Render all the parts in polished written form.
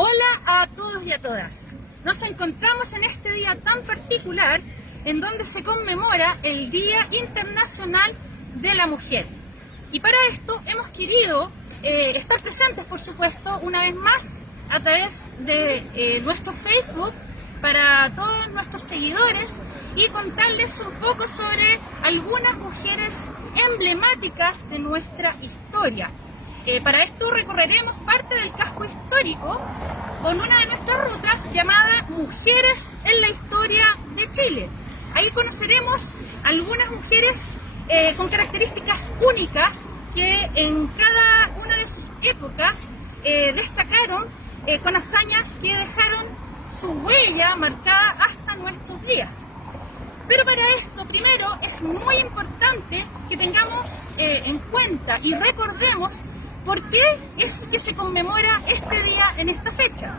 Hola a todos y a todas. Nos encontramos en este día tan particular en donde se conmemora el Día Internacional de la Mujer. Y para esto hemos querido estar presentes, por supuesto, una vez más a través de nuestro Facebook para todos nuestros seguidores y contarles un poco sobre algunas mujeres emblemáticas de nuestra historia. Para esto recorreremos parte del casco histórico con una de nuestras rutas llamada Mujeres en la Historia de Chile. Ahí conoceremos algunas mujeres con características únicas que en cada una de sus épocas destacaron con hazañas que dejaron su huella marcada hasta nuestros días. Pero para esto, primero, es muy importante que tengamos en cuenta y recordemos por qué es que se conmemora este día en esta fecha.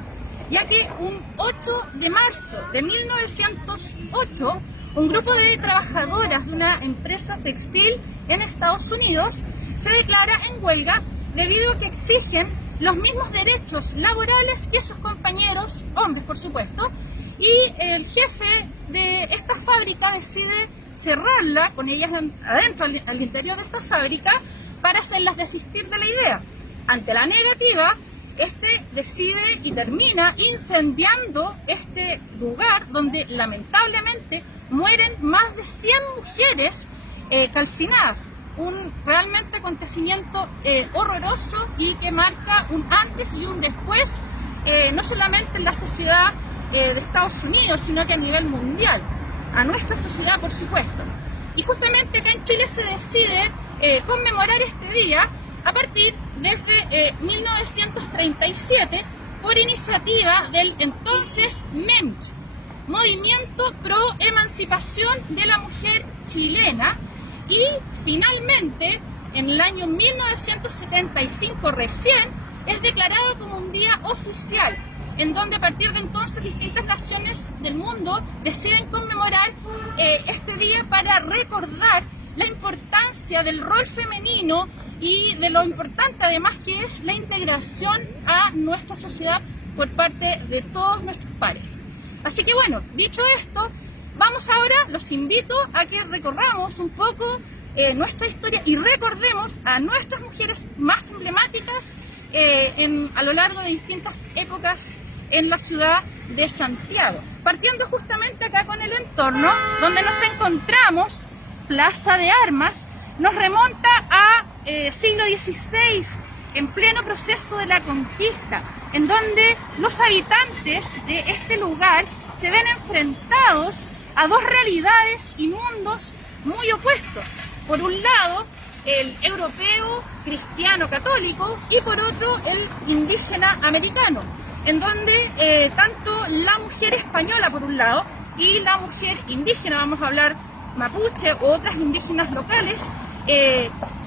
Ya que un 8 de marzo de 1908, un grupo de trabajadoras de una empresa textil en Estados Unidos se declara en huelga debido a que exigen los mismos derechos laborales que sus compañeros, hombres por supuesto, y el jefe de esta fábrica decide cerrarla con ellas adentro, al interior de esta fábrica, para hacerlas desistir de la idea. Ante la negativa, este decide y termina incendiando este lugar donde lamentablemente mueren más de 100 mujeres calcinadas. Un realmente acontecimiento horroroso y que marca un antes y un después, no solamente en la sociedad de Estados Unidos, sino que a nivel mundial, a nuestra sociedad por supuesto. Y justamente acá en Chile se decide conmemorar este día a partir desde 1937 por iniciativa del entonces MEMCH, Movimiento Pro Emancipación de la Mujer Chilena, y finalmente en el año 1975 recién es declarado como un día oficial, en donde a partir de entonces distintas naciones del mundo deciden conmemorar este día para recordar la importancia del rol femenino y de lo importante además que es la integración a nuestra sociedad por parte de todos nuestros pares. Así que bueno, dicho esto, vamos ahora, los invito a que recorramos un poco nuestra historia y recordemos a nuestras mujeres más emblemáticas a lo largo de distintas épocas en la ciudad de Santiago. Partiendo justamente acá con el entorno donde nos encontramos, Plaza de Armas, nos remonta a siglo XVI, en pleno proceso de la conquista, en donde los habitantes de este lugar se ven enfrentados a dos realidades y mundos muy opuestos. Por un lado, el europeo cristiano católico y por otro, el indígena americano, en donde tanto la mujer española por un lado y la mujer indígena, vamos a hablar mapuche u otras indígenas locales,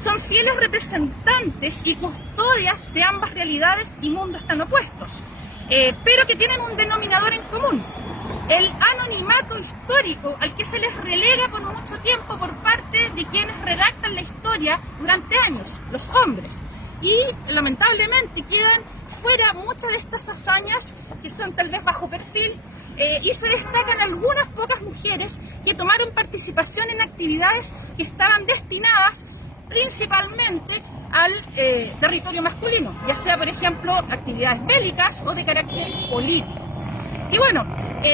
son fieles representantes y custodias de ambas realidades y mundos tan opuestos, pero que tienen un denominador en común: el anonimato histórico al que se les relega por mucho tiempo por parte de quienes redactan la historia durante años, los hombres. Y lamentablemente quedan fuera muchas de estas hazañas que son tal vez bajo perfil, y se destacan algunas pocas mujeres que tomaron participación en actividades que estaban destinadas principalmente al territorio masculino, ya sea por ejemplo actividades bélicas o de carácter político. Y bueno,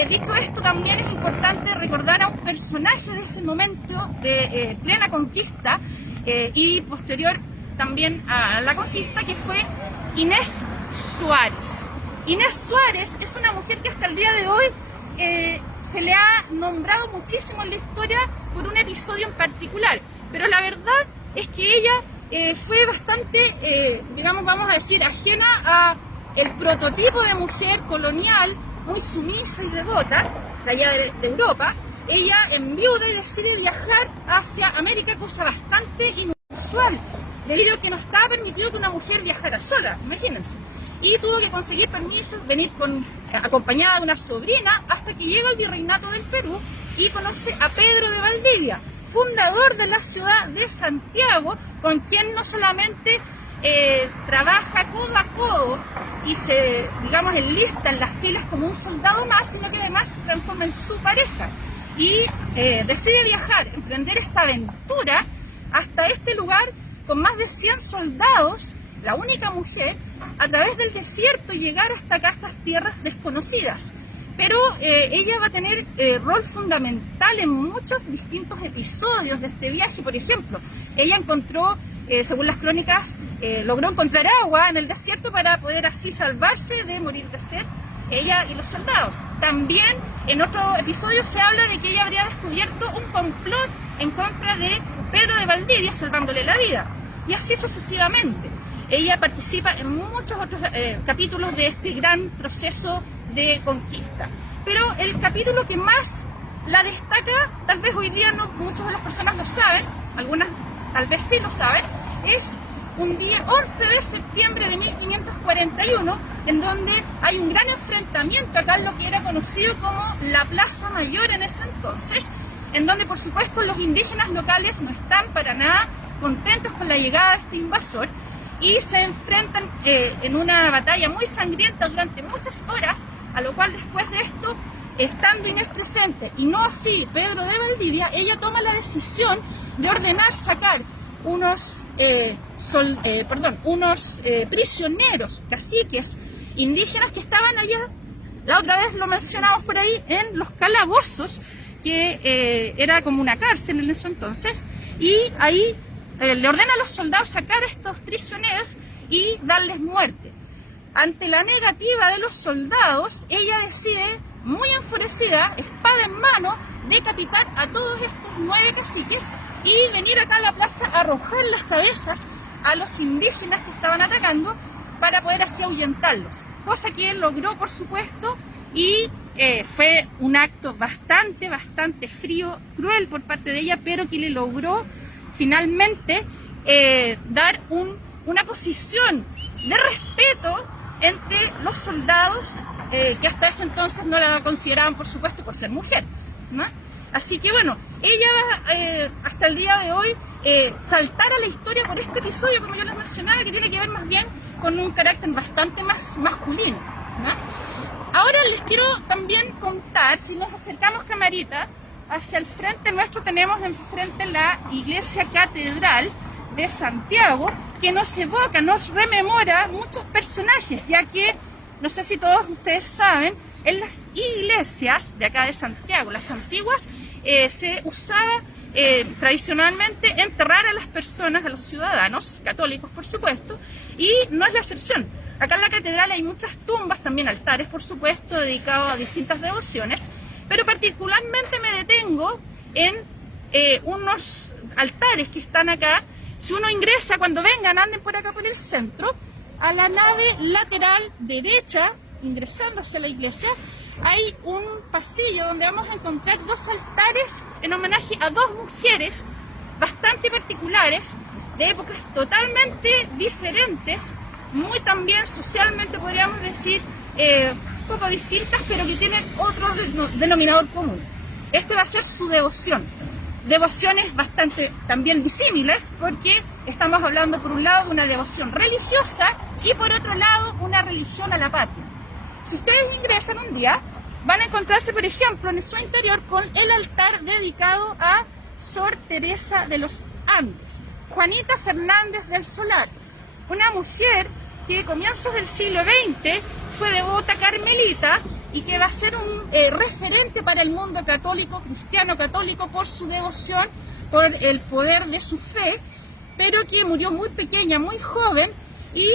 dicho esto, también es importante recordar a un personaje de ese momento de plena conquista y posterior también a la conquista, que fue Inés Suárez. Inés Suárez es una mujer que hasta el día de hoy se le ha nombrado muchísimo en la historia por un episodio en particular, pero la verdad es que ella fue bastante, digamos, vamos a decir, ajena a el prototipo de mujer colonial, muy sumisa y devota, de allá de Europa. Ella enviuda y decide viajar hacia América, cosa bastante inusual, debido a que no estaba permitido que una mujer viajara sola, imagínense. Y tuvo que conseguir permiso, venir acompañada de una sobrina, hasta que llega al Virreinato del Perú y conoce a Pedro de Valdivia, fundador de la ciudad de Santiago, con quien no solamente trabaja codo a codo y se, digamos, enlista en las filas como un soldado más, sino que además se transforma en su pareja y decide viajar, emprender esta aventura hasta este lugar con más de 100 soldados, la única mujer, a través del desierto y llegar hasta acá, a estas tierras desconocidas. Pero ella va a tener rol fundamental en muchos distintos episodios de este viaje. Por ejemplo, ella encontró, según las crónicas, logró encontrar agua en el desierto para poder así salvarse de morir de sed, ella y los soldados. También en otro episodio se habla de que ella habría descubierto un complot en contra de Pedro de Valdivia, salvándole la vida. Y así sucesivamente. Ella participa en muchos otros capítulos de este gran proceso de conquista. Pero el capítulo que más la destaca, tal vez hoy día no muchas de las personas lo saben, algunas tal vez sí lo saben, es un día 11 de septiembre de 1541, en donde hay un gran enfrentamiento acá en lo que era conocido como la Plaza Mayor en ese entonces, en donde por supuesto los indígenas locales no están para nada contentos con la llegada de este invasor, y se enfrentan en una batalla muy sangrienta durante muchas horas, a lo cual después de esto, estando Inés presente y no así Pedro de Valdivia, ella toma la decisión de ordenar sacar unos prisioneros, caciques indígenas que estaban allá, la otra vez lo mencionamos por ahí, en los calabozos, que era como una cárcel en ese entonces, y ahí le ordena a los soldados sacar a estos prisioneros y darles muerte. Ante la negativa de los soldados, ella decide, muy enfurecida, espada en mano, decapitar a todos estos 9 caciques y venir acá a la plaza a arrojar las cabezas a los indígenas que estaban atacando para poder así ahuyentarlos. Cosa que él logró, por supuesto, y fue un acto bastante frío, cruel por parte de ella, pero que le logró finalmente dar una posición de respeto entre los soldados que hasta ese entonces no la consideraban, por supuesto, por ser mujer, ¿no? Así que bueno, ella va hasta el día de hoy saltar a la historia por este episodio, como yo les mencionaba, que tiene que ver más bien con un carácter bastante más masculino, ¿no? Ahora les quiero también contar, si nos acercamos camarita, hacia el frente nuestro tenemos enfrente la iglesia catedral de Santiago, que nos evoca, nos rememora muchos personajes, ya que, no sé si todos ustedes saben, en las iglesias de acá de Santiago, las antiguas, se usaba tradicionalmente enterrar a las personas, a los ciudadanos, católicos por supuesto, y no es la excepción. Acá en la catedral hay muchas tumbas, también altares por supuesto, dedicados a distintas devociones, pero particularmente me detengo en unos altares que están acá. Si uno ingresa, cuando vengan, anden por acá por el centro, a la nave lateral derecha, ingresando hacia la iglesia, hay un pasillo donde vamos a encontrar 2 altares en homenaje a 2 mujeres bastante particulares, de épocas totalmente diferentes, muy también socialmente podríamos decir poco distintas, pero que tienen otro denominador común. Este va a ser su devoción. Devociones bastante también disímiles, porque estamos hablando por un lado de una devoción religiosa y por otro lado una religión a la patria. Si ustedes ingresan un día, van a encontrarse, por ejemplo, en su interior con el altar dedicado a Sor Teresa de los Andes, Juanita Fernández del Solar, una mujer que a comienzos del siglo XX fue devota carmelita y que va a ser un referente para el mundo católico, cristiano católico, por su devoción, por el poder de su fe, pero que murió muy pequeña, muy joven, y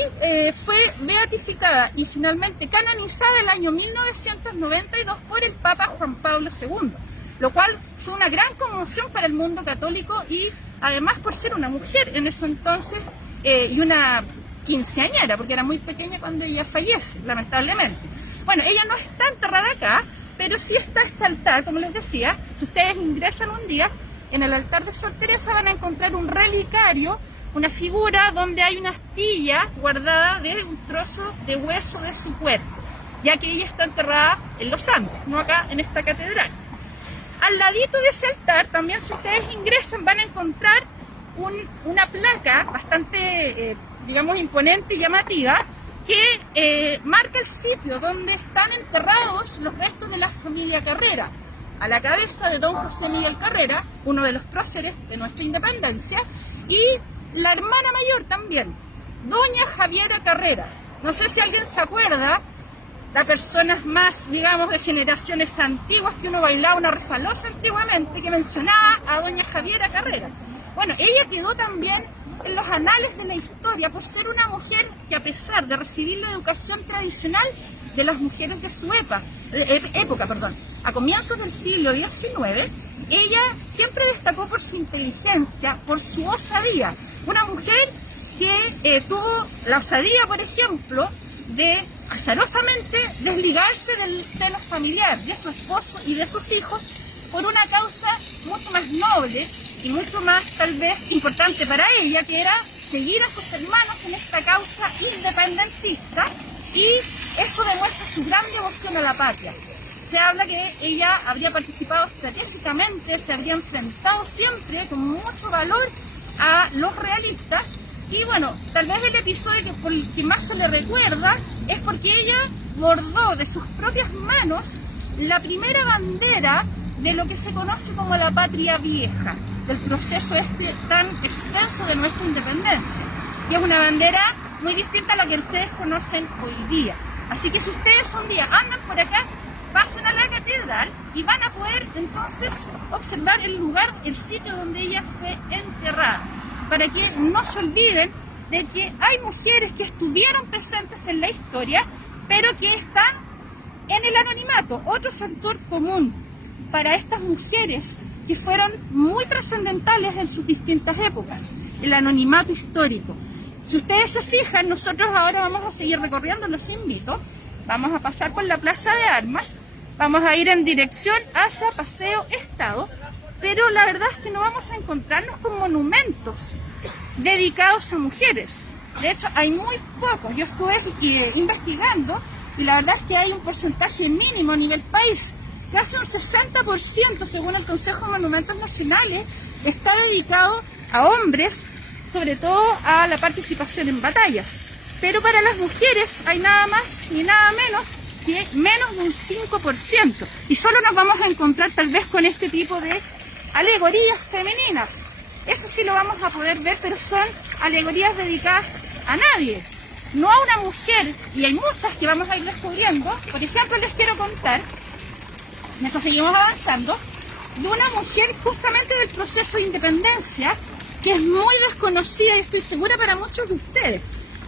fue beatificada y finalmente canonizada el año 1992 por el Papa Juan Pablo II, lo cual fue una gran conmoción para el mundo católico y además por ser una mujer en ese entonces y una quinceañera, porque era muy pequeña cuando ella fallece, lamentablemente. Bueno, ella no está enterrada acá, pero sí está este altar, como les decía. Si ustedes ingresan un día, en el altar de Sor Teresa van a encontrar un relicario, una figura donde hay una astilla guardada de un trozo de hueso de su cuerpo, ya que ella está enterrada en los Andes, no acá en esta catedral. Al ladito de ese altar, también si ustedes ingresan, van a encontrar una placa bastante digamos, imponente y llamativa, que marca el sitio donde están enterrados los restos de la familia Carrera, a la cabeza de don José Miguel Carrera, uno de los próceres de nuestra independencia, y la hermana mayor también, doña Javiera Carrera. No sé si alguien se acuerda, las personas más, digamos, de generaciones antiguas, que uno bailaba una refalosa antiguamente, que mencionaba a doña Javiera Carrera. Bueno, ella quedó también en los anales de la historia por ser una mujer que, a pesar de recibir la educación tradicional de las mujeres de su época, a comienzos del siglo XIX, ella siempre destacó por su inteligencia, por su osadía. Una mujer que tuvo la osadía, por ejemplo, de azarosamente desligarse del seno familiar, de su esposo y de sus hijos, por una causa mucho más noble y mucho más, tal vez, importante para ella, que era seguir a sus hermanos en esta causa independentista, y esto demuestra su gran devoción a la patria. Se habla que ella habría participado estratégicamente, se habría enfrentado siempre con mucho valor a los realistas, y bueno, tal vez el episodio que por el que más se le recuerda es porque ella bordó de sus propias manos la primera bandera de lo que se conoce como la patria vieja, del proceso tan extenso de nuestra independencia, que es una bandera muy distinta a lo que ustedes conocen hoy día. Así que si ustedes un día andan por acá, pasen a la catedral y van a poder entonces observar el lugar, el sitio donde ella fue enterrada, para que no se olviden de que hay mujeres que estuvieron presentes en la historia, pero que están en el anonimato. Otro factor común para estas mujeres que fueron muy trascendentales en sus distintas épocas, el anonimato histórico. Si ustedes se fijan, nosotros ahora vamos a seguir recorriendo, los invito, vamos a pasar por la Plaza de Armas, vamos a ir en dirección hacia Paseo Estado, pero la verdad es que no vamos a encontrarnos con monumentos dedicados a mujeres. De hecho, hay muy pocos. Yo estuve investigando y la verdad es que hay un porcentaje mínimo a nivel país. Casi un 60%, según el Consejo de Monumentos Nacionales, está dedicado a hombres, sobre todo a la participación en batallas. Pero para las mujeres hay nada más ni nada menos que menos de un 5%. Y solo nos vamos a encontrar tal vez con este tipo de alegorías femeninas. Eso sí lo vamos a poder ver, pero son alegorías dedicadas a nadie, no a una mujer, y hay muchas que vamos a ir descubriendo. Por ejemplo, les quiero contar, mientras seguimos avanzando, de una mujer justamente del proceso de independencia, que es muy desconocida y estoy segura para muchos de ustedes.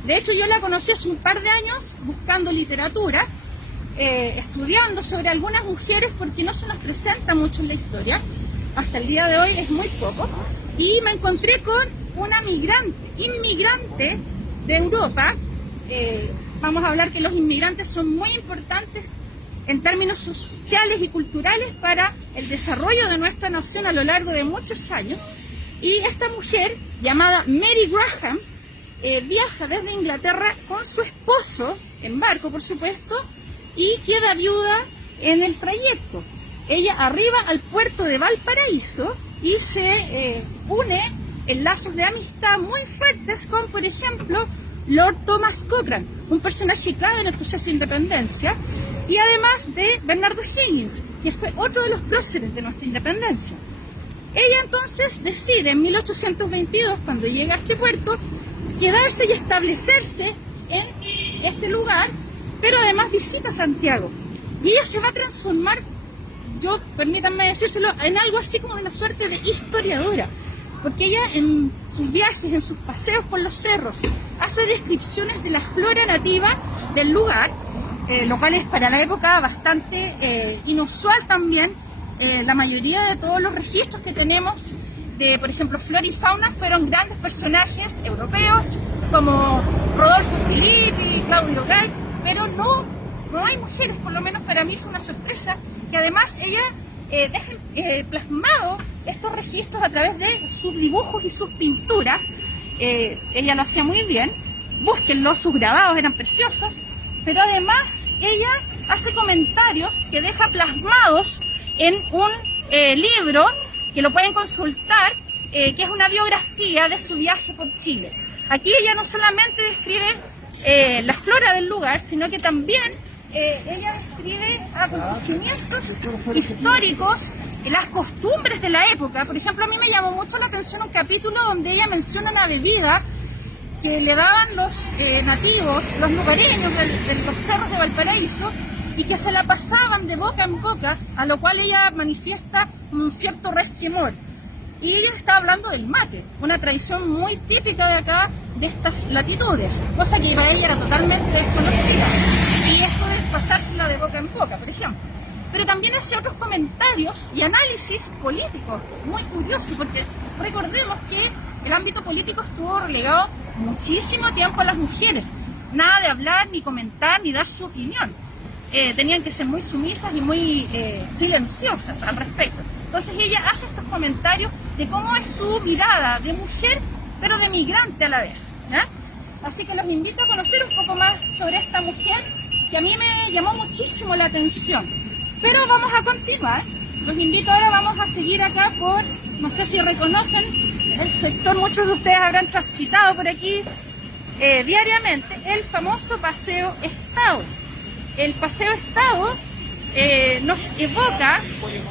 De hecho, yo la conocí hace un par de años buscando literatura, estudiando sobre algunas mujeres, porque no se nos presenta mucho en la historia. Hasta el día de hoy es muy poco. Y me encontré con una inmigrante de Europa. Vamos a hablar que los inmigrantes son muy importantes en términos sociales y culturales para el desarrollo de nuestra nación a lo largo de muchos años. Y esta mujer, llamada Mary Graham, viaja desde Inglaterra con su esposo, en barco por supuesto, y queda viuda en el trayecto. Ella arriba al puerto de Valparaíso y se une en lazos de amistad muy fuertes con, por ejemplo, Lord Thomas Cochrane, un personaje clave en el proceso de independencia, y además de Bernardo Higgins, que fue otro de los próceres de nuestra independencia. Ella entonces decide en 1822, cuando llega a este puerto, quedarse y establecerse en este lugar, pero además visita Santiago. Y ella se va a transformar, permítanme decírselo, en algo así como una suerte de historiadora, porque ella en sus viajes, en sus paseos por los cerros, hace descripciones de la flora nativa del lugar, lo cual es para la época bastante inusual también. La mayoría de todos los registros que tenemos de, por ejemplo, flora y fauna fueron grandes personajes europeos como Rodolfo Filippi, Claudio Gay, pero no hay mujeres. Por lo menos para mí fue una sorpresa que además ella deja plasmado estos registros a través de sus dibujos y sus pinturas. Ella lo hacía muy bien, búsquenlo, sus grabados eran preciosos, pero además ella hace comentarios que deja plasmados en un libro que lo pueden consultar, que es una biografía de su viaje por Chile. aquí ella no solamente describe la flora del lugar, sino que también ella describe acontecimientos históricos, las costumbres de la época. Por ejemplo, a mí me llamó mucho la atención un capítulo donde ella menciona una bebida que le daban los nativos, los lugareños de los cerros de Valparaíso, y que se la pasaban de boca en boca, a lo cual ella manifiesta un cierto resquemor. Y ella está hablando del mate, una tradición muy típica de acá, de estas latitudes, cosa que para ella era totalmente desconocida. Y esto es pasársela de boca en boca, por ejemplo. Pero también hace otros comentarios y análisis políticos, muy curiosos, porque recordemos que el ámbito político estuvo relegado muchísimo tiempo a las mujeres. Nada de hablar, ni comentar, ni dar su opinión. Tenían que ser muy sumisas y muy silenciosas al respecto. Entonces ella hace estos comentarios de cómo es su mirada de mujer, pero de migrante a la vez, ¿ya? Así que los invito a conocer un poco más sobre esta mujer, que a mí me llamó muchísimo la atención. Pero vamos a continuar. Los invito ahora, vamos a seguir acá por, no sé si reconocen el sector, muchos de ustedes habrán transitado por aquí diariamente, el famoso Paseo Estado. El Paseo Estado nos evoca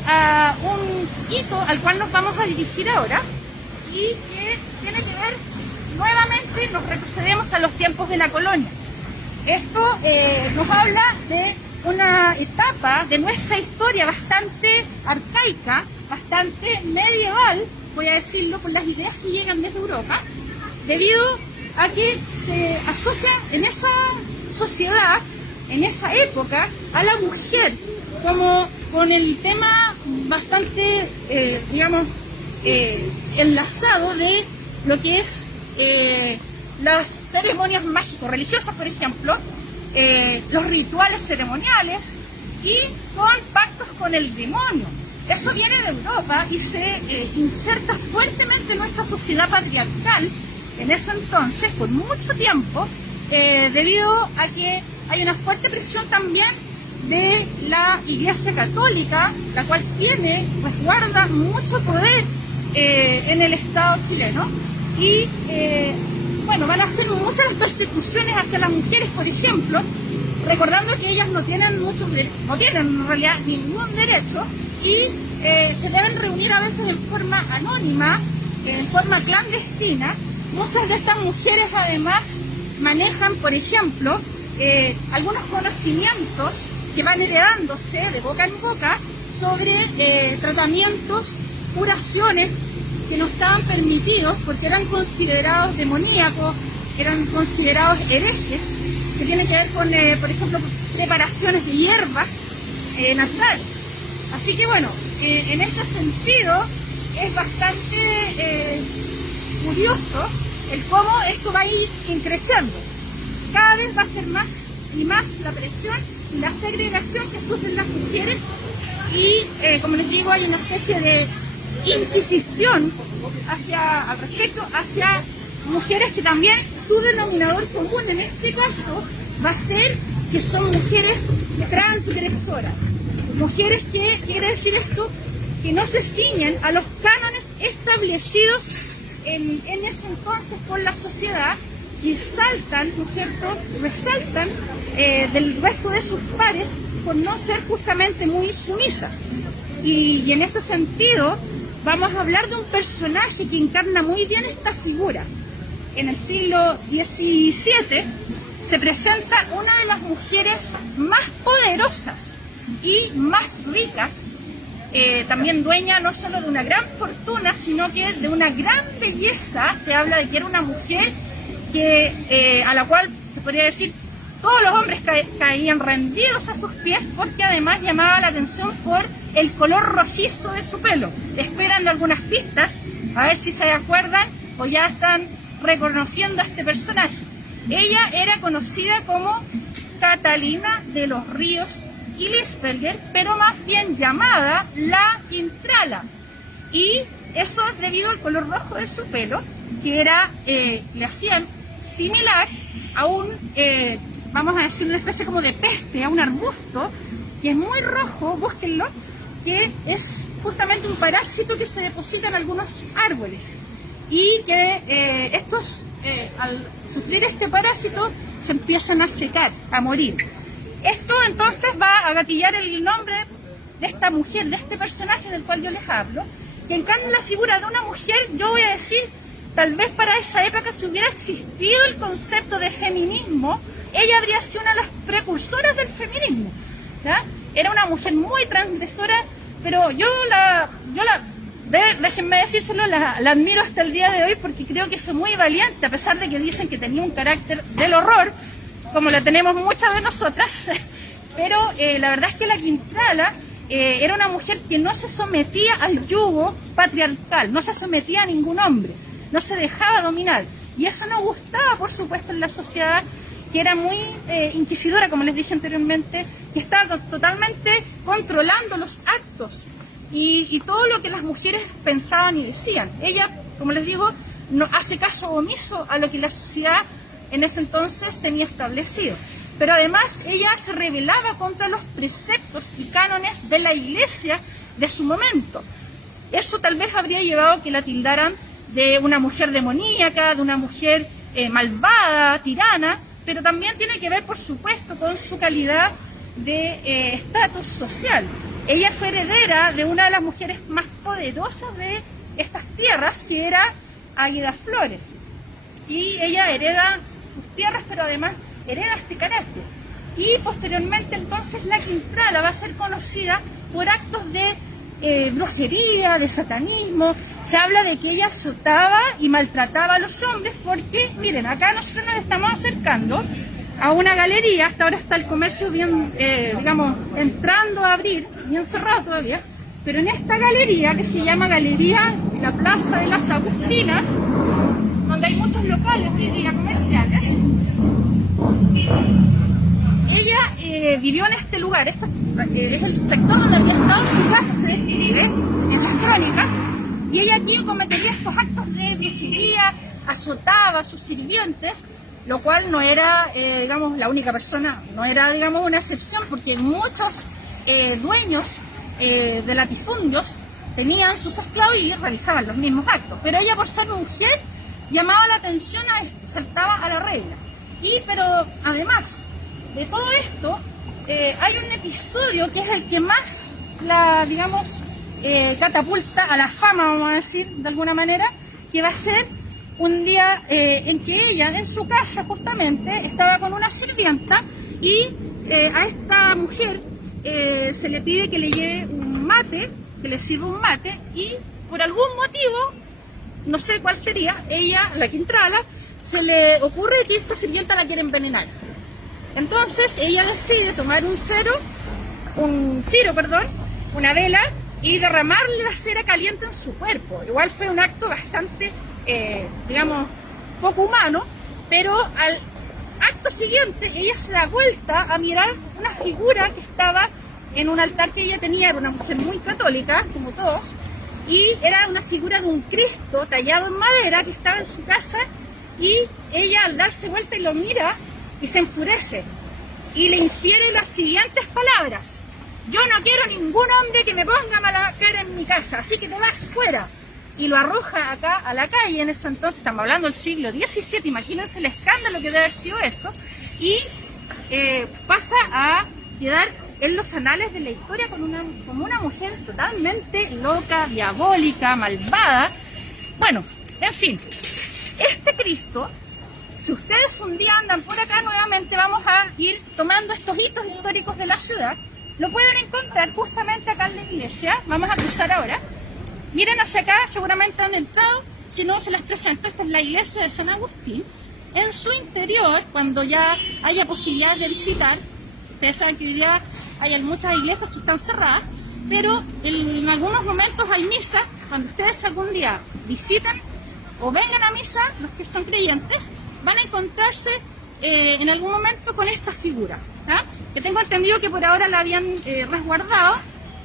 a un hito al cual nos vamos a dirigir ahora y que tiene que ver, nuevamente nos retrocedemos a los tiempos de la colonia. Esto nos habla de una etapa de nuestra historia bastante arcaica, bastante medieval, voy a decirlo, por las ideas que llegan desde Europa, debido a que se asocia en esa sociedad, en esa época, a la mujer como con el tema bastante, enlazado de lo que es las ceremonias mágico-religiosas, por ejemplo, los rituales ceremoniales y con pactos con el demonio. Eso viene de Europa y se inserta fuertemente en nuestra sociedad patriarcal en ese entonces, por mucho tiempo, debido a que hay una fuerte presión también de la Iglesia Católica, la cual resguarda mucho poder en el Estado chileno. Y van a ser muchas las persecuciones hacia las mujeres, por ejemplo, recordando que ellas no tienen en realidad ningún derecho y se deben reunir a veces en forma anónima, en forma clandestina. Muchas de estas mujeres además manejan, por ejemplo, algunos conocimientos que van heredándose de boca en boca sobre tratamientos, curaciones que no estaban permitidos porque eran considerados demoníacos, eran considerados herejes, que tienen que ver con, por ejemplo, preparaciones de hierbas naturales. Así que bueno, en este sentido es bastante curioso el cómo esto va a ir creciendo. Cada vez va a ser más y más la presión y la segregación que sufren las mujeres y, como les digo, hay una especie de inquisición al respecto hacia mujeres que también su denominador común en este caso va a ser que son mujeres transgresoras, mujeres que, quiere decir esto, que no se ciñen a los cánones establecidos en ese entonces por la sociedad y saltan, ¿no es cierto?, resaltan del resto de sus pares por no ser justamente muy sumisas. Y en este sentido vamos a hablar de un personaje que encarna muy bien esta figura. En el siglo XVII se presenta una de las mujeres más poderosas y más ricas, también dueña no solo de una gran fortuna, sino que de una gran belleza. Se habla de que era una mujer a la cual se podría decir todos los hombres caían rendidos a sus pies, porque además llamaba la atención por el color rojizo de su pelo. Esperan algunas pistas, a ver si se acuerdan o ya están reconociendo a este personaje. Ella era conocida como Catalina de los Ríos y Lisperger, pero más bien llamada la Quintrala. Y eso es debido al color rojo de su pelo, que le hacían similar a un, vamos a decir, una especie como de peste, a un arbusto, que es muy rojo, búsquenlo, que es justamente un parásito que se deposita en algunos árboles. y que estos, al sufrir este parásito, se empiezan a secar, a morir. Esto entonces va a gatillar el nombre de esta mujer, de este personaje del cual yo les hablo, que encarna la figura de una mujer. Yo voy a decir, tal vez para esa época, si hubiera existido el concepto de feminismo, ella habría sido una de las precursoras del feminismo, ¿ya? Era una mujer muy transgresora, pero déjenme decírselo, la admiro hasta el día de hoy porque creo que fue muy valiente, a pesar de que dicen que tenía un carácter del horror, como lo tenemos muchas de nosotras, pero la verdad es que la Quintrala era una mujer que no se sometía al yugo patriarcal, no se sometía a ningún hombre, no se dejaba dominar, y eso no gustaba, por supuesto, en la sociedad, que era muy inquisidora, como les dije anteriormente, que estaba totalmente controlando los actos y todo lo que las mujeres pensaban y decían. Ella, como les digo, no hace caso omiso a lo que la sociedad en ese entonces tenía establecido. Pero además ella se rebelaba contra los preceptos y cánones de la iglesia de su momento. Eso tal vez habría llevado a que la tildaran de una mujer demoníaca, de una mujer malvada, tirana, pero también tiene que ver, por supuesto, con su calidad de estatus social. Ella fue heredera de una de las mujeres más poderosas de estas tierras, que era Águeda Flores. Y ella hereda sus tierras, pero además hereda este carácter. Y posteriormente, entonces, la Quintrala va a ser conocida por actos de brujería, de satanismo. Se habla de que ella azotaba y maltrataba a los hombres porque, miren, acá nosotros nos estamos acercando a una galería. Hasta ahora está el comercio bien, digamos, entrando a abrir, bien cerrado todavía, pero en esta galería, que se llama Galería La Plaza de las Agustinas, donde hay muchos locales hoy día comerciales, ella vivió en este lugar. Este es el sector donde había estado su casa, se describe en las crónicas, y ella aquí cometería estos actos de brujería, azotaba a sus sirvientes, lo cual no era, digamos, la única persona, no era, digamos, una excepción, porque muchos dueños de latifundios tenían sus esclavos y realizaban los mismos actos. Pero ella, por ser mujer, llamaba la atención a esto, saltaba a la regla. Pero además de todo esto, hay un episodio que es el que más la, digamos, catapulta a la fama, vamos a decir, de alguna manera, que va a ser un día en que ella, en su casa justamente, estaba con una sirvienta y a esta mujer se le pide que le lleve un mate, que le sirva un mate, y por algún motivo, no sé cuál sería, ella, la Quintrala, se le ocurre que esta sirvienta la quiere envenenar. Entonces ella decide tomar una vela y derramarle la cera caliente en su cuerpo. Igual fue un acto bastante, digamos, poco humano, pero al acto siguiente ella se da vuelta a mirar una figura que estaba en un altar que ella tenía. Era una mujer muy católica, como todos, y era una figura de un Cristo tallado en madera que estaba en su casa, y ella, al darse vuelta y lo mira, y se enfurece y le infiere las siguientes palabras: yo no quiero ningún hombre que me ponga mala cara en mi casa, así que te vas fuera. Y lo arroja acá a la calle. En ese entonces, estamos hablando del siglo XVII, imagínense el escándalo que debe haber sido eso, y pasa a quedar en los anales de la historia como una mujer totalmente loca, diabólica, malvada. Bueno, en fin, este Cristo, si ustedes un día andan por acá, nuevamente vamos a ir tomando estos hitos históricos de la ciudad, lo pueden encontrar justamente acá en la iglesia. Vamos a cruzar ahora. Miren hacia acá, seguramente han entrado, si no se las presento. Esta es la iglesia de San Agustín. En su interior, cuando ya haya posibilidad de visitar, ustedes saben que hoy día hay muchas iglesias que están cerradas, pero en algunos momentos hay misa. Cuando ustedes algún día visiten o vengan a misa, los que son creyentes, van a encontrarse en algún momento con esta figura, que tengo entendido que por ahora la habían resguardado,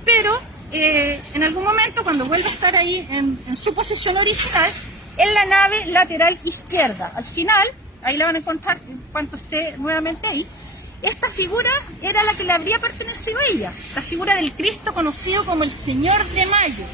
pero en algún momento, cuando vuelva a estar ahí en su posición original, en la nave lateral izquierda, al final, ahí la van a encontrar en cuanto esté nuevamente ahí. Esta figura era la que le habría pertenecido a ella, la figura del Cristo conocido como el Señor de Mayo.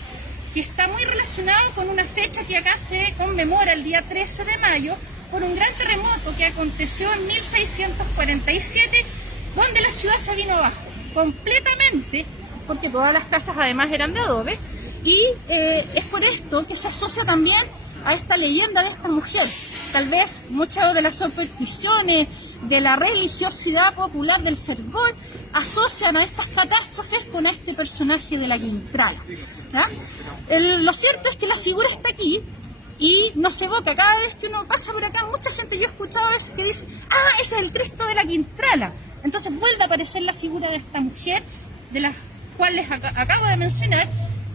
que está muy relacionado con una fecha que acá se conmemora el día 13 de mayo, por un gran terremoto que aconteció en 1647, donde la ciudad se vino abajo completamente, porque todas las casas además eran de adobe, y es por esto que se asocia también a esta leyenda de esta mujer. Tal vez muchas de las supersticiones, de la religiosidad popular, del fervor, asocian a estas catástrofes con este personaje de la Quintrala, ¿ya? Lo cierto es que la figura está aquí y nos evoca cada vez que uno pasa por acá. Mucha gente, yo he escuchado a veces que dice: ah, ese es el Cristo de la Quintrala. Entonces vuelve a aparecer la figura de esta mujer, de las cuales acabo de mencionar,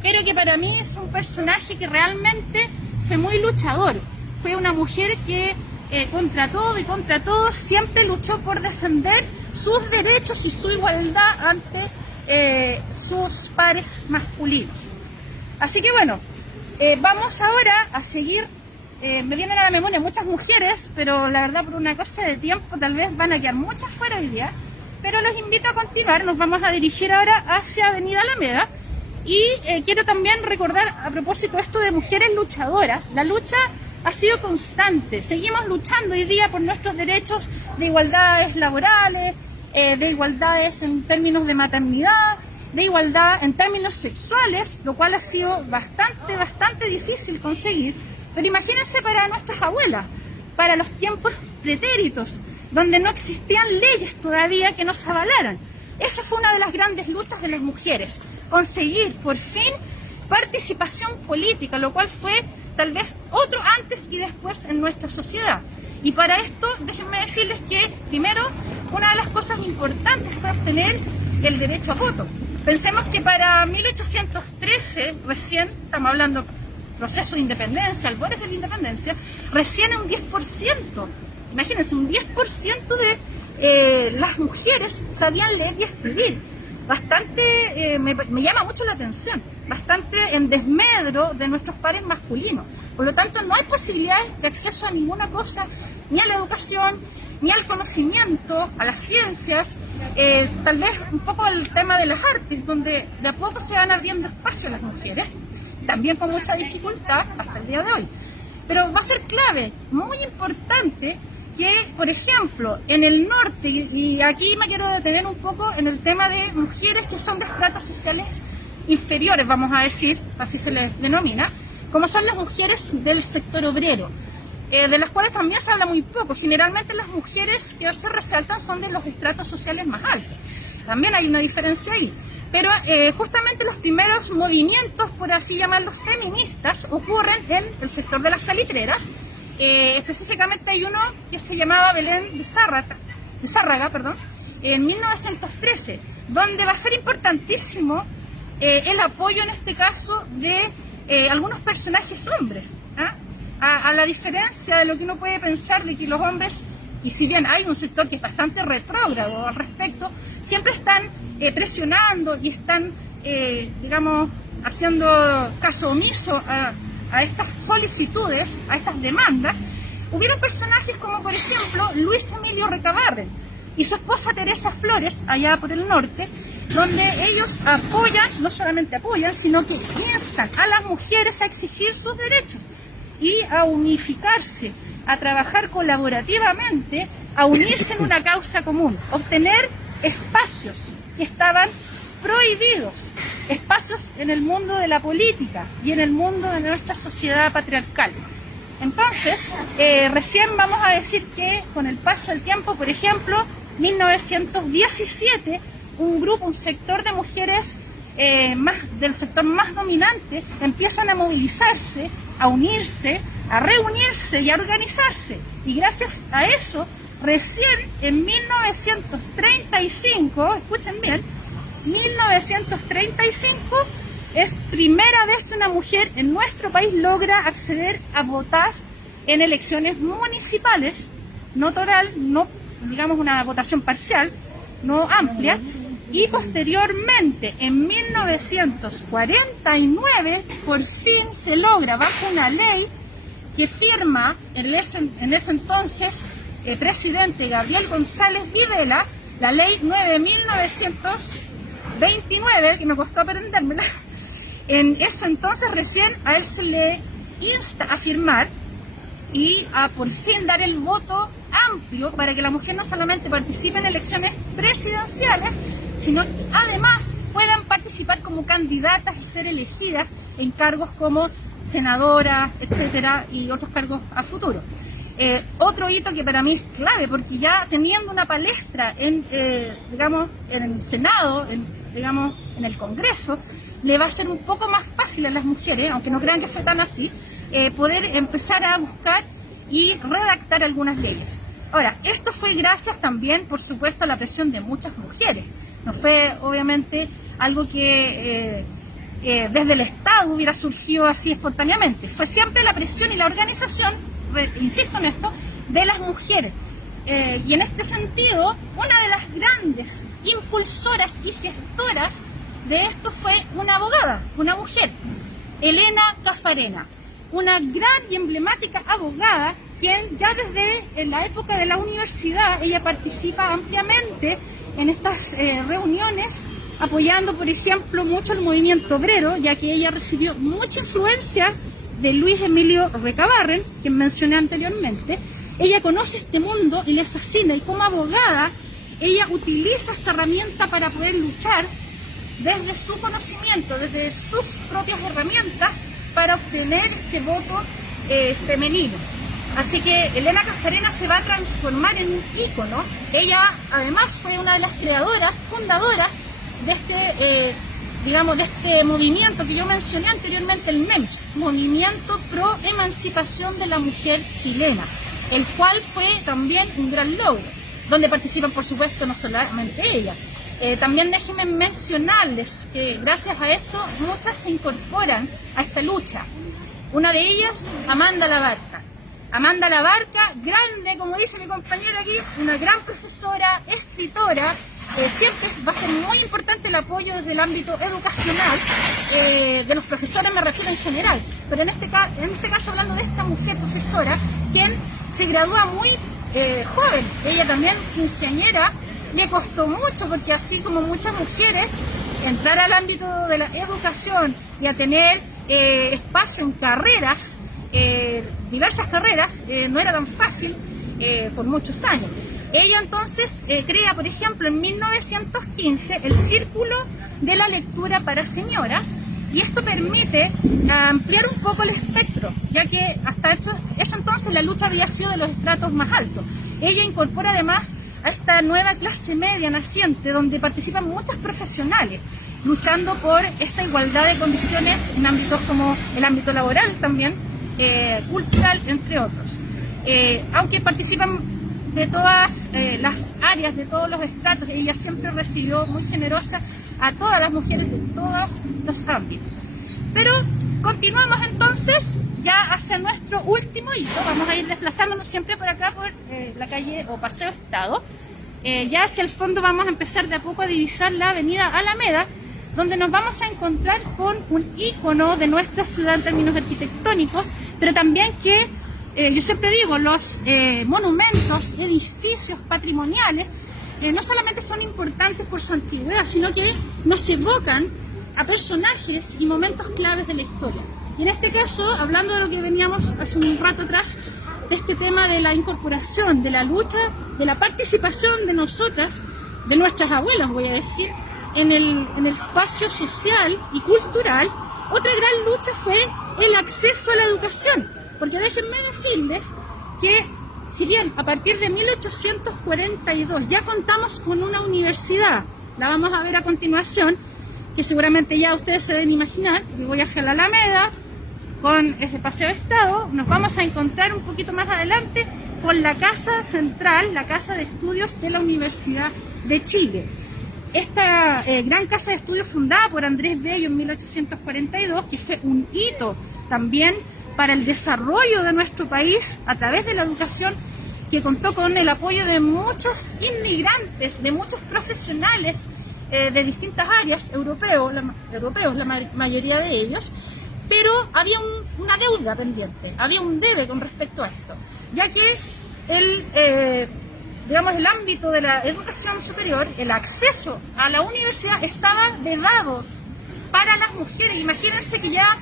pero que para mí es un personaje que realmente fue muy luchador. Fue una mujer que contra todo y contra todos siempre luchó por defender sus derechos y su igualdad ante sus pares masculinos. Así que bueno, vamos ahora a seguir. Me vienen a la memoria muchas mujeres, pero la verdad por una cosa de tiempo tal vez van a quedar muchas fuera hoy día, pero los invito a continuar. Nos vamos a dirigir ahora hacia Avenida Alameda y quiero también recordar a propósito esto de mujeres luchadoras. La lucha ha sido constante, seguimos luchando hoy día por nuestros derechos de igualdades laborales, de igualdades en términos de maternidad, de igualdad en términos sexuales, lo cual ha sido bastante difícil conseguir. Pero imagínense para nuestras abuelas, para los tiempos pretéritos, donde no existían leyes todavía que nos avalaran. Esa fue una de las grandes luchas de las mujeres, conseguir por fin participación política, lo cual fue tal vez otro antes y después en nuestra sociedad. Y para esto, déjenme decirles que, primero, una de las cosas importantes fue obtener el derecho a voto. Pensemos que para 1813, recién, estamos hablando proceso de independencia, albores de la independencia, recién un 10%, imagínense, un 10% de las mujeres sabían leer y escribir. Bastante, me llama mucho la atención, bastante en desmedro de nuestros pares masculinos. Por lo tanto, no hay posibilidades de acceso a ninguna cosa, ni a la educación, ni al conocimiento, a las ciencias, tal vez un poco el tema de las artes, donde de a poco se van abriendo espacio a las mujeres, también con mucha dificultad hasta el día de hoy. Pero va a ser clave, muy importante, que, por ejemplo, en el norte, y aquí me quiero detener un poco en el tema de mujeres que son de estratos sociales inferiores, vamos a decir, así se les denomina, como son las mujeres del sector obrero, de las cuales también se habla muy poco. Generalmente las mujeres que se resaltan son de los estratos sociales más altos. También hay una diferencia ahí. Pero justamente los primeros movimientos, por así llamarlos, feministas, ocurren en el sector de las salitreras. Específicamente hay uno que se llamaba Belén de Zárraga, en 1913, donde va a ser importantísimo el apoyo en este caso de algunos personajes hombres, ¿ah? A la diferencia de lo que uno puede pensar de que los hombres, y si bien hay un sector que es bastante retrógrado al respecto, siempre están presionando y están, digamos, haciendo caso omiso a estas solicitudes, a estas demandas. Hubieron personajes como, por ejemplo, Luis Emilio Recabarren y su esposa Teresa Flores, allá por el norte, donde ellos apoyan, no solamente apoyan, sino que instan a las mujeres a exigir sus derechos y a unificarse, a trabajar colaborativamente, a unirse en una causa común, obtener espacios que estaban prohibidos, espacios en el mundo de la política y en el mundo de nuestra sociedad patriarcal. Entonces, recién vamos a decir que con el paso del tiempo, por ejemplo, 1917, un sector de mujeres del sector más dominante empiezan a movilizarse, a unirse, a reunirse y a organizarse. Y gracias a eso, recién en 1935, escuchen bien, 1935 es primera vez que una mujer en nuestro país logra acceder a votar en elecciones municipales, no total, no digamos una votación parcial, no amplia, y posteriormente en 1949 por fin se logra bajo una ley que firma en ese entonces el presidente Gabriel González Videla, la ley 9.929, que me costó aprendérmela, En ese entonces recién a él se le insta a firmar y a por fin dar el voto amplio para que la mujer no solamente participe en elecciones presidenciales, sino que además puedan participar como candidatas y ser elegidas en cargos como senadora, etcétera, y otros cargos a futuro. Otro hito que para mí es clave, porque ya teniendo una palestra en, digamos, en el Senado, digamos, en el Congreso, le va a ser un poco más fácil a las mujeres, aunque no crean que sea tan así, poder empezar a buscar y redactar algunas leyes. Ahora, esto fue gracias también, por supuesto, a la presión de muchas mujeres. No fue, obviamente, algo que desde el Estado hubiera surgido así espontáneamente. Fue siempre la presión y la organización, insisto en esto, de las mujeres. Y en este sentido, una de las grandes impulsoras y gestoras de esto fue una abogada, una mujer, Elena Caffarena, una gran y emblemática abogada, quien ya desde la época de la universidad, ella participa ampliamente en estas reuniones, apoyando, por ejemplo, mucho el movimiento obrero, ya que ella recibió mucha influencia de Luis Emilio Recabarren, que mencioné anteriormente. Ella conoce este mundo y le fascina, y como abogada, ella utiliza esta herramienta para poder luchar desde su conocimiento, desde sus propias herramientas, para obtener este voto femenino. Así que Elena Caffarena se va a transformar en un ícono. Ella además fue una de las creadoras, fundadoras de este, digamos, de este movimiento que yo mencioné anteriormente, el MEMCH, Movimiento Pro Emancipación de la Mujer Chilena, el cual fue también un gran logro, donde participan, por supuesto, no solamente ella. También déjenme mencionarles que gracias a esto muchas se incorporan a esta lucha. Una de ellas, Amanda Labarca. Amanda Labarca, grande, como dice mi compañera aquí, una gran profesora, escritora. Siempre va a ser muy importante el apoyo desde el ámbito educacional, de los profesores me refiero en general, pero en este caso hablando de esta mujer profesora, quien se gradúa muy joven, ella también quinceañera. Le costó mucho, porque así como muchas mujeres, entrar al ámbito de la educación y a tener espacio en carreras, diversas carreras, no era tan fácil por muchos años. Ella entonces crea, por ejemplo, en 1915 el Círculo de la Lectura para Señoras, y esto permite ampliar un poco el espectro, ya que hasta eso entonces la lucha había sido de los estratos más altos. Ella incorpora además a esta nueva clase media naciente, donde participan muchas profesionales, luchando por esta igualdad de condiciones en ámbitos como el ámbito laboral también, cultural, entre otros. Aunque participan de todas las áreas, de todos los estratos, ella siempre recibió muy generosa a todas las mujeres de todos los ámbitos. Pero continuamos entonces ya hacia nuestro último hito. Vamos a ir desplazándonos siempre por acá, por la calle o Paseo Estado. Ya hacia el fondo vamos a empezar de a poco a divisar la avenida Alameda, donde nos vamos a encontrar con un ícono de nuestra ciudad en términos arquitectónicos, pero también que, yo siempre digo, los monumentos, edificios patrimoniales, no solamente son importantes por su antigüedad, sino que nos evocan a personajes y momentos claves de la historia. Y en este caso, hablando de lo que veníamos hace un rato atrás, de este tema de la incorporación, de la lucha, de la participación de nosotras, de nuestras abuelas, voy a decir, en el espacio social y cultural, otra gran lucha fue el acceso a la educación. Porque déjenme decirles que, si bien a partir de 1842 ya contamos con una universidad, la vamos a ver a continuación, que seguramente ya ustedes se deben imaginar, que voy hacia la Alameda, con ese Paseo Estado, nos vamos a encontrar un poquito más adelante con la Casa Central, la Casa de Estudios de la Universidad de Chile. Esta gran casa de estudios fundada por Andrés Bello en 1842, que fue un hito también para el desarrollo de nuestro país a través de la educación, que contó con el apoyo de muchos inmigrantes, de muchos profesionales de distintas áreas, europeos, la mayoría de ellos, pero había una deuda pendiente, había un debe con respecto a esto, ya que el ámbito de la educación superior, el acceso a la universidad estaba vedado para las mujeres. Imagínense que ya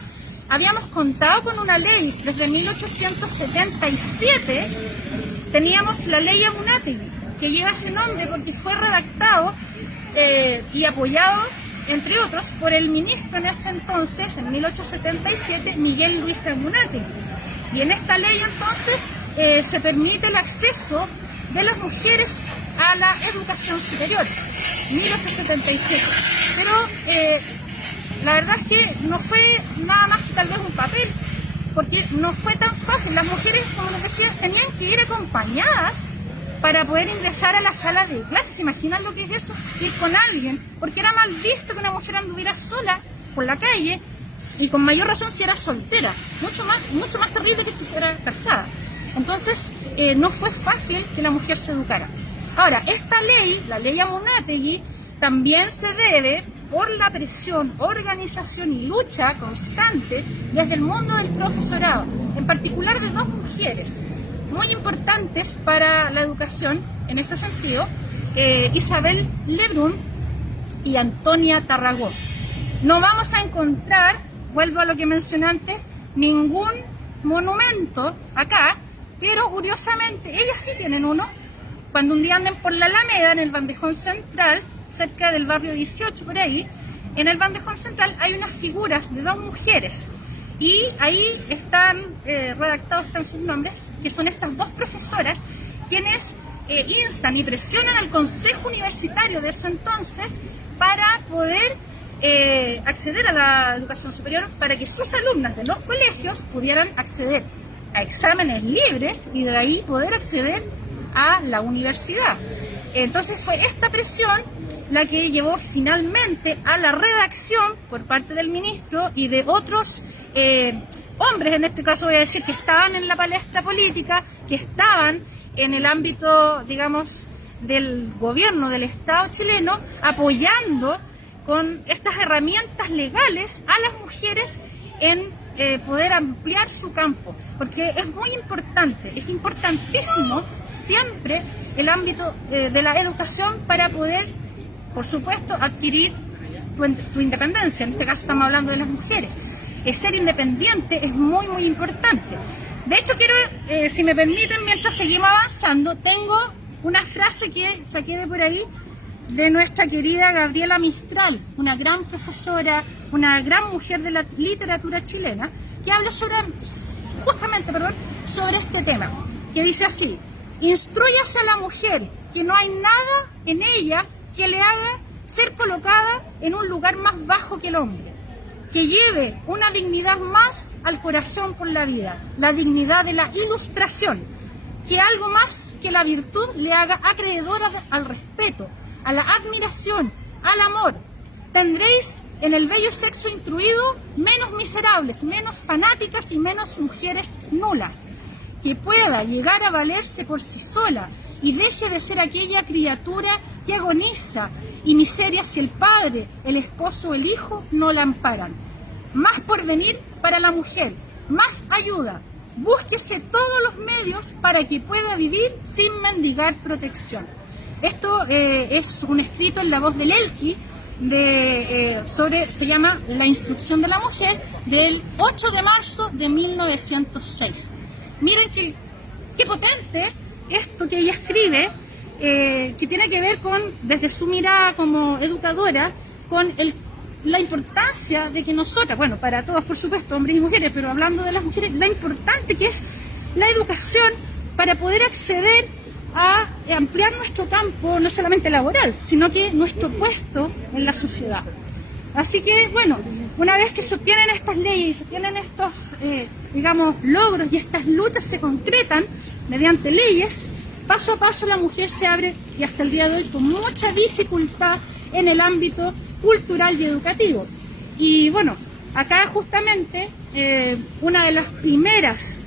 habíamos contado con una ley desde 1877, teníamos la ley Amunátegui, que lleva ese nombre porque fue redactado y apoyado, entre otros, por el ministro en ese entonces, en 1877, Miguel Luis Amunátegui. Y en esta ley entonces se permite el acceso de las mujeres a la educación superior, 1877. Pero la verdad es que no fue nada más que tal vez un papel, porque no fue tan fácil. Las mujeres, como les decía, tenían que ir acompañadas para poder ingresar a la sala de clases. ¿Se imaginan lo que es eso? Ir con alguien, porque era mal visto que una mujer anduviera sola por la calle, y con mayor razón si era soltera, mucho más terrible que si fuera casada. Entonces no fue fácil que la mujer se educara. Ahora, esta ley, la ley Amunátegui, también se debe por la presión, organización y lucha constante desde el mundo del profesorado, en particular de dos mujeres muy importantes para la educación en este sentido, Isabel Lebrun y Antonia Tarragó. No vamos a encontrar, vuelvo a lo que mencioné antes, ningún monumento acá, pero curiosamente ellas sí tienen uno. Cuando un día anden por la Alameda, en el bandejón central, cerca del barrio 18, por ahí, en el bandejón central hay unas figuras de dos mujeres, y ahí están redactados, están sus nombres, que son estas dos profesoras quienes instan y presionan al consejo universitario de ese entonces para poder acceder a la educación superior, para que sus alumnas de los colegios pudieran acceder a exámenes libres y de ahí poder acceder a la universidad. Entonces fue esta presión la que llevó finalmente a la redacción por parte del ministro y de otros hombres, en este caso voy a decir, que estaban en la palestra política, que estaban en el ámbito, digamos, del gobierno del Estado chileno, apoyando con estas herramientas legales a las mujeres en poder ampliar su campo, porque es muy importante, es importantísimo siempre el ámbito de la educación para poder, por supuesto, adquirir tu independencia. En este caso estamos hablando de las mujeres. Ser independiente es muy, muy importante. De hecho, quiero, si me permiten, mientras seguimos avanzando, tengo una frase que saqué de por ahí, de nuestra querida Gabriela Mistral, una gran profesora, una gran mujer de la literatura chilena, que habla justamente sobre este tema, que dice así: instrúyase a la mujer que no hay nada en ella que le haga ser colocada en un lugar más bajo que el hombre, que lleve una dignidad más al corazón por la vida, la dignidad de la ilustración, que algo más que la virtud le haga acreedora al respeto, a la admiración, al amor. Tendréis en el bello sexo instruido menos miserables, menos fanáticas y menos mujeres nulas, que pueda llegar a valerse por sí sola y deje de ser aquella criatura que agoniza y miseria si el padre, el esposo o el hijo no la amparan. Más porvenir para la mujer, más ayuda. Búsquese todos los medios para que pueda vivir sin mendigar protección. Esto es un escrito en la voz del Elqui, se llama La instrucción de la mujer, del 8 de marzo de 1906. Miren qué potente esto que ella escribe, que tiene que ver con, desde su mirada como educadora, con la importancia de que nosotras, bueno, para todos por supuesto, hombres y mujeres, pero hablando de las mujeres, la importante que es la educación para poder acceder a ampliar nuestro campo, no solamente laboral, sino que nuestro puesto en la sociedad. Así que, bueno, una vez que se obtienen estas leyes, se obtienen estos, digamos, logros y estas luchas se concretan mediante leyes, paso a paso la mujer se abre, y hasta el día de hoy con mucha dificultad, en el ámbito cultural y educativo. Y bueno, acá justamente una de las primeras,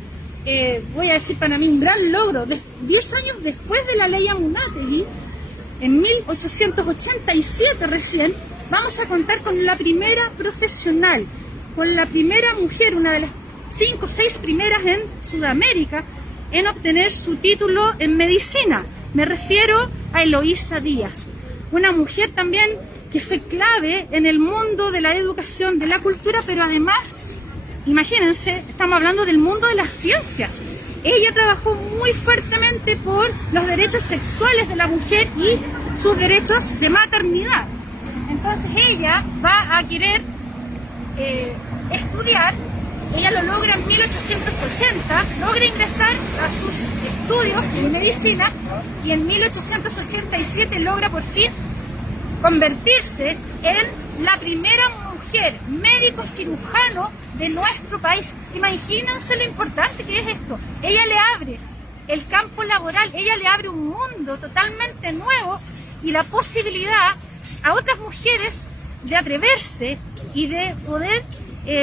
voy a decir para mí un gran logro, 10 años después de la ley Amunátegui, en 1887 recién, vamos a contar con la primera profesional, con la primera mujer, una de las 5 o 6 primeras en Sudamérica, en obtener su título en medicina. Me refiero a Eloísa Díaz, una mujer también que fue clave en el mundo de la educación, de la cultura, pero además, imagínense, estamos hablando del mundo de las ciencias. Ella trabajó muy fuertemente por los derechos sexuales de la mujer y sus derechos de maternidad. Entonces ella va a querer estudiar. Ella lo logra en 1880, logra ingresar a sus estudios en medicina y en 1887 logra por fin convertirse en la primera mujer médico cirujano de nuestro país. Imagínense lo importante que es esto. Ella le abre el campo laboral, ella le abre un mundo totalmente nuevo y la posibilidad a otras mujeres de atreverse y de poder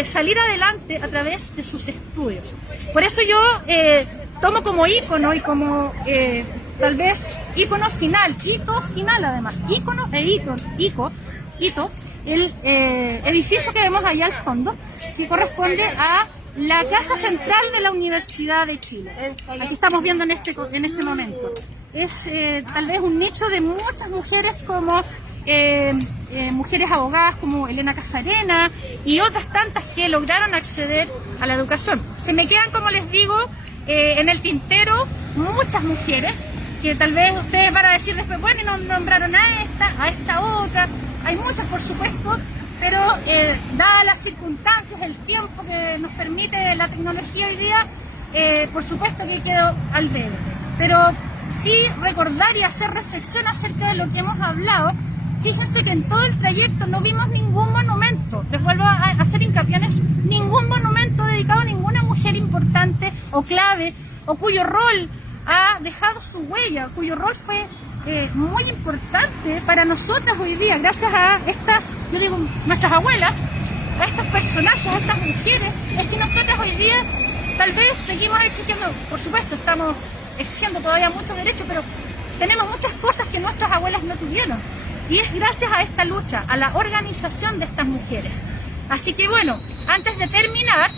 salir adelante a través de sus estudios. Por eso yo tomo como ícono y como tal vez ícono final, hito final además, ícono e hito, el edificio que vemos allá al fondo, que corresponde a la Casa Central de la Universidad de Chile. Aquí estamos viendo en este momento. Es tal vez un nicho de muchas mujeres como mujeres abogadas como Elena Cafarena y otras tantas que lograron acceder a la educación. Se me quedan, como les digo, en el tintero muchas mujeres que tal vez ustedes van a decir después, bueno, y no nombraron a esta otra. Hay muchas, por supuesto, pero dadas las circunstancias, el tiempo que nos permite la tecnología hoy día, por supuesto que quedo al debe. Pero sí recordar y hacer reflexión acerca de lo que hemos hablado. Fíjense que en todo el trayecto no vimos ningún monumento, les vuelvo a hacer hincapié en eso, ningún monumento dedicado a ninguna mujer importante o clave, o cuyo rol ha dejado su huella, cuyo rol fue muy importante para nosotras hoy día, gracias a estas, yo digo, nuestras abuelas, a estos personajes, a estas mujeres, es que nosotras hoy día tal vez seguimos exigiendo, por supuesto, estamos exigiendo todavía muchos derechos, pero tenemos muchas cosas que nuestras abuelas no tuvieron. Y es gracias a esta lucha, a la organización de estas mujeres. Así que bueno, antes de terminar,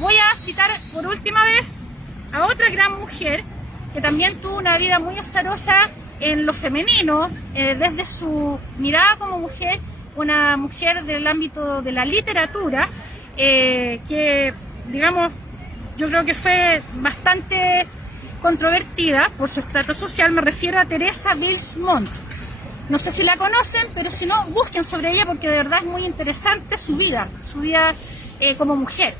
voy a citar por última vez a otra gran mujer que también tuvo una vida muy azarosa en lo femenino, desde su mirada como mujer, una mujer del ámbito de la literatura, que digamos, yo creo que fue bastante controvertida por su estrato social. Me refiero a Teresa Bilsmont. No sé si la conocen, pero si no, busquen sobre ella porque de verdad es muy interesante su vida como mujer.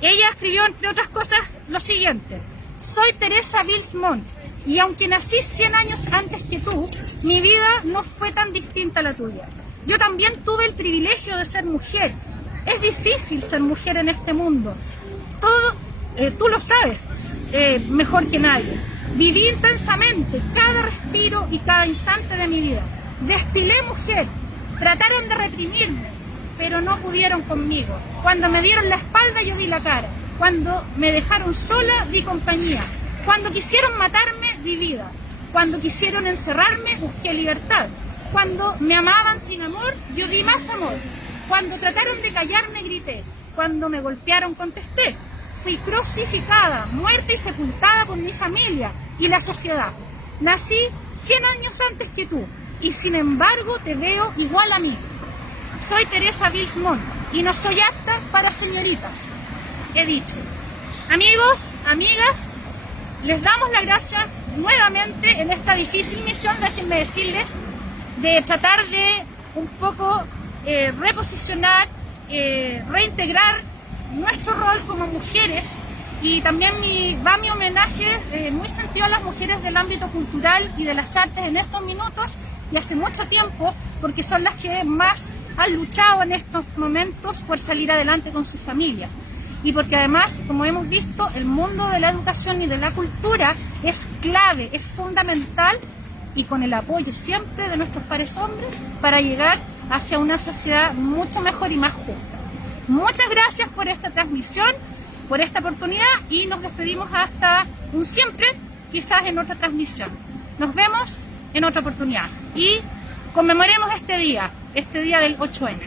Ella escribió, entre otras cosas, lo siguiente: soy Teresa Bilsmont y aunque nací 100 años antes que tú, mi vida no fue tan distinta a la tuya. Yo también tuve el privilegio de ser mujer. Es difícil ser mujer en este mundo. Tú lo sabes mejor que nadie. Viví intensamente cada respiro y cada instante de mi vida. Destilé mujer, trataron de reprimirme, pero no pudieron conmigo. Cuando me dieron la espalda yo di la cara. Cuando me dejaron sola di compañía. Cuando quisieron matarme di vida. Cuando quisieron encerrarme busqué libertad. Cuando me amaban sin amor yo di más amor. Cuando trataron de callarme grité. Cuando me golpearon contesté. Fui crucificada, muerta y sepultada por mi familia y la sociedad. Nací 100 años antes que tú. Y sin embargo te veo igual a mí. Soy Teresa Bilsmont y no soy apta para señoritas. He dicho. Amigos, amigas, les damos las gracias nuevamente en esta difícil misión, déjenme decirles, de tratar de un poco reposicionar, reintegrar nuestro rol como mujeres. Y también va mi homenaje muy sentido a las mujeres del ámbito cultural y de las artes en estos minutos y hace mucho tiempo, porque son las que más han luchado en estos momentos por salir adelante con sus familias. Y porque además, como hemos visto, el mundo de la educación y de la cultura es clave, es fundamental, y con el apoyo siempre de nuestros pares hombres para llegar hacia una sociedad mucho mejor y más justa. Muchas gracias por esta transmisión, por esta oportunidad, y nos despedimos hasta un siempre, quizás en otra transmisión. Nos vemos en otra oportunidad y conmemoremos este día del 8M.